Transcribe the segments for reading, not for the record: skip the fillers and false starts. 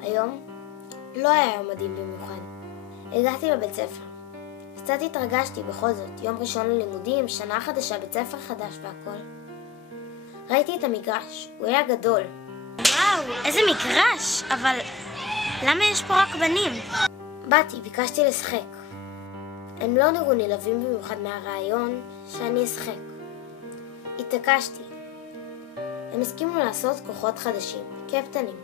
היום לא היה יום מדהים במיוחד. הגעתי לבית ספר. קצת התרגשתי בכל זאת, יום ראשון ללימודים, שנה חדשה, בית ספר חדש והכל. ראיתי את המגרש, הוא היה גדול. וואו, איזה מגרש, אבל למה יש פה רק בנים? באתי, ביקשתי לשחק. הם לא נראו נלהבים במיוחד מהרעיון שאני אשחק. התעקשתי. הם הסכימו לעשות כוחות חדשים, קפטנים.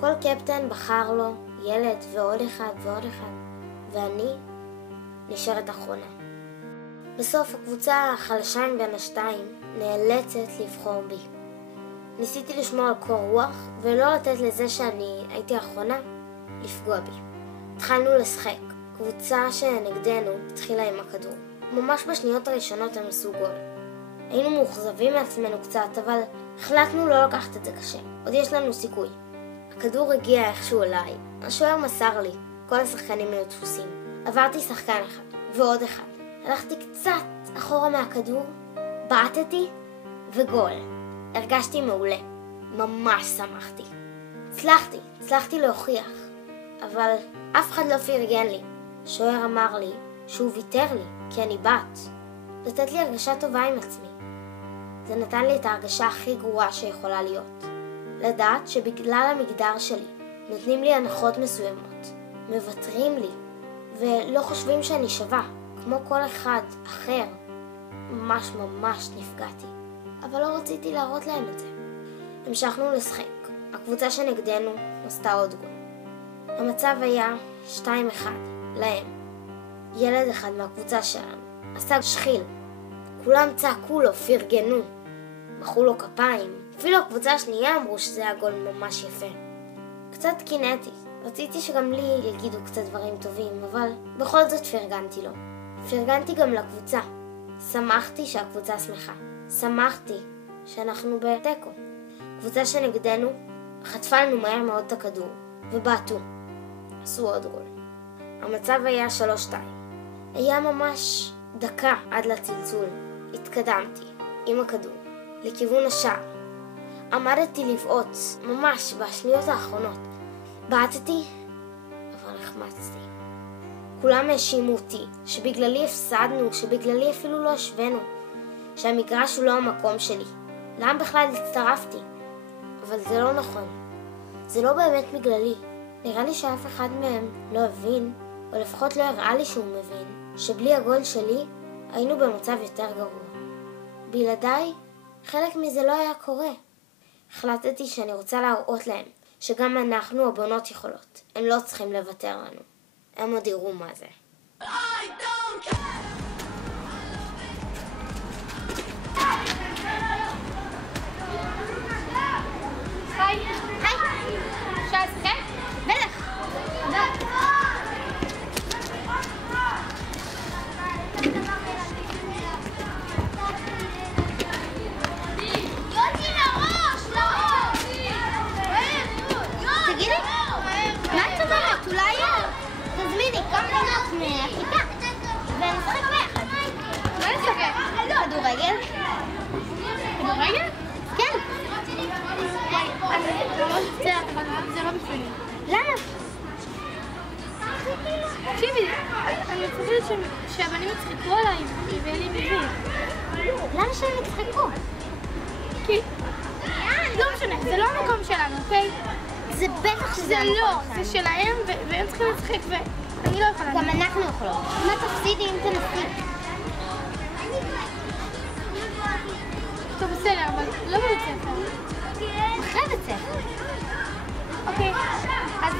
כל קפטן בחר לו ילד ועוד אחד ועוד אחד, ואני נשארת אחרונה. בסוף הקבוצה החלשה מבין השתיים נאלצת לבחור בי. ניסיתי לשמור על קור רוח ולא לתת לזה שאני הייתי האחרונה לפגוע בי. התחלנו לשחק. קבוצה שנגדנו התחילה עם הכדור. ממש בשניות הראשונות הם עשו גול. היינו מאוכזבים מעצמנו קצת, אבל החלטנו לא לקחת את זה קשה. עוד יש לנו סיכוי. הכדור הגיע איכשהו אליי. השוער מסר לי. כל השחקנים היו דפוסים. עברתי שחקן אחד ועוד אחד. הלכתי קצת אחורה מהכדור, בעטתי וגול. הרגשתי מעולה. ממש שמחתי. הצלחתי להוכיח. אבל אף אחד לא פרגן לי. שוער אמר לי שהוא ויתר לי כי אני בת. לתת לי הרגשה טובה עם עצמי. זה נתן לי את ההרגשה הכי גרועה שיכולה להיות. לדעת שבגלל המגדר שלי נותנים לי הנחות מסוימות. מוותרים לי ולא חושבים שאני שווה כמו כל אחד אחר. ממש נפגעתי. אבל לא רציתי להראות להם את זה. המשכנו לשחק. הקבוצה שנגדנו עשתה עוד גול. המצב היה 2-1 להם. ילד אחד מהקבוצה שלנו עשה שחיל. כולם צעקו לו, פרגנו. מחאו לו כפיים. אפילו הקבוצה השנייה אמרו שזה היה גול ממש יפה. קצת קינאתי. רציתי שגם לי יגידו קצת דברים טובים, אבל בכל זאת פרגנתי לו. פרגנתי גם לקבוצה. שמחתי שהקבוצה שמחה. שמחתי שאנחנו בתיקו. קבוצה שנגדנו חטפה לנו מהר מאוד את הכדור ובעטו. עשו עוד גול. המצב היה 3-2. היה ממש דקה עד לצלצול. התקדמתי עם הכדור לכיוון השער. עמדתי לבעוט ממש בשניות האחרונות. בעטתי, אבל החמצתי. כולם האשימו אותי, שבגללי הפסדנו, שבגללי אפילו לא השווינו, שהמגרש הוא לא המקום שלי. למה בכלל הצטרפתי? אבל זה לא נכון. זה לא באמת בגללי. נראה לי שאף אחד מהם לא הבין, או לפחות לא הראה לי שהוא מבין, שבלי הגול שלי היינו במצב יותר גרוע. בלעדיי, חלק מזה לא היה קורה. החלטתי שאני רוצה להראות להם שגם אנחנו הבנות יכולות. הם לא צריכים לוותר לנו. הם עוד יראו מה זה. היי, אפשר לשחק? בטח. תגידי, מה את אומרת? אולי תזמיני כמה בנות מהכיתה ונשחק ביחד. מה נשחק? כדורגל? כדורגל? כן. זה לא בשבילי. למה? תקשיבי, אני חושבת שהבנים יצחקו עליי ויהיה לי מבין. למה שהם יצחקו? כי... לא משנה, זה לא המקום שלנו, אוקיי? זה בטח שזה המקום שלנו. זה שלהם והם צריכים לשחק ואני לא יכולה. גם אנחנו יכולות. מה תפסידי אם תנסי? טוב, בסדר, אבל לא בבית ספר. אחרי בית ספר. אוקיי, אז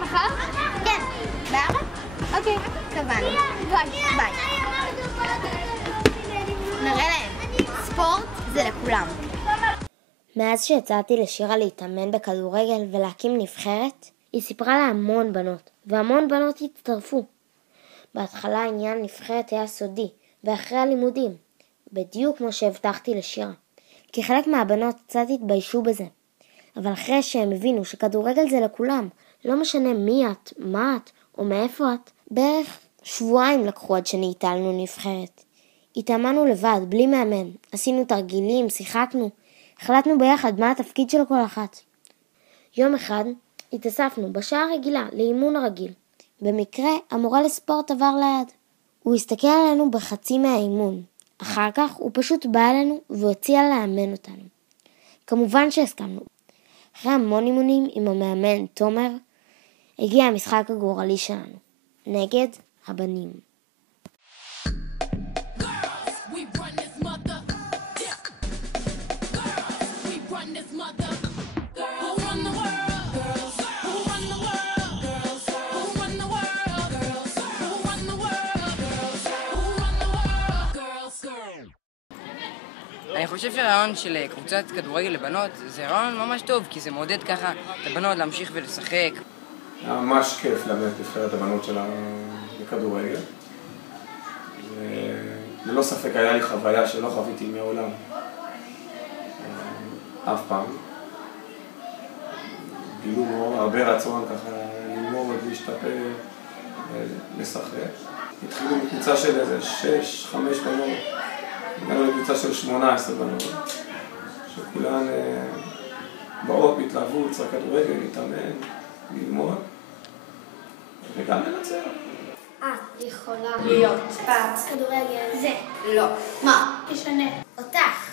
מחר? כן, בארבע? אוקיי, קבענו. ביי. נראה להם, ספורט זה לכולם. מאז שיצאתי לשירה להתאמן בכדורגל ולהקים נבחרת, היא סיפרה לה המון בנות, והמון בנות הצטרפו. בהתחלה העניין נבחרת היה סודי, ואחרי הלימודים, בדיוק כמו שהבטחתי לשירה. כי חלק מהבנות קצת התביישו בזה. אבל אחרי שהם הבינו שכדורגל זה לכולם, לא משנה מי את, מה את או מאיפה את, בערך שבועיים לקחו עד שנהיטלנו נבחרת. התאמנו לבד, בלי מאמן, עשינו תרגילים, שיחקנו, החלטנו ביחד מה התפקיד של כל אחת. יום אחד התאספנו בשעה רגילה, לאימון רגיל. במקרה, המורה לספורט עבר ליד. הוא הסתכל עלינו בחצי מהאימון. אחר כך הוא פשוט בא אלינו והציע לאמן אותנו. כמובן שהסכמנו. אחרי המון אימונים עם המאמן תומר, הגיע המשחק הגורלי שלנו, נגד הבנים. אני חושב שהרעיון של קבוצת כדורגל לבנות זה רעיון ממש טוב, כי זה מעודד ככה את הבנות להמשיך ולשחק. היה ממש כיף לאמן את נבחרת הבנות שלה בכדורגל. ללא ספק היה לי חוויה שלא חוויתי מעולם. אף פעם. גילו הרבה רצון ככה ללמוד, להשתפר, לשחק. התחילו בקבוצה של איזה 6-5 בנות. הגענו לקבוצה של 18 בנות, שכולן באות בהתלהבות, צריך כדורגל, להתאמן, ללמוד, וגם לנצח. יכולה להיות בת כדורגל. זה. לא. מה? תשנה. אותך.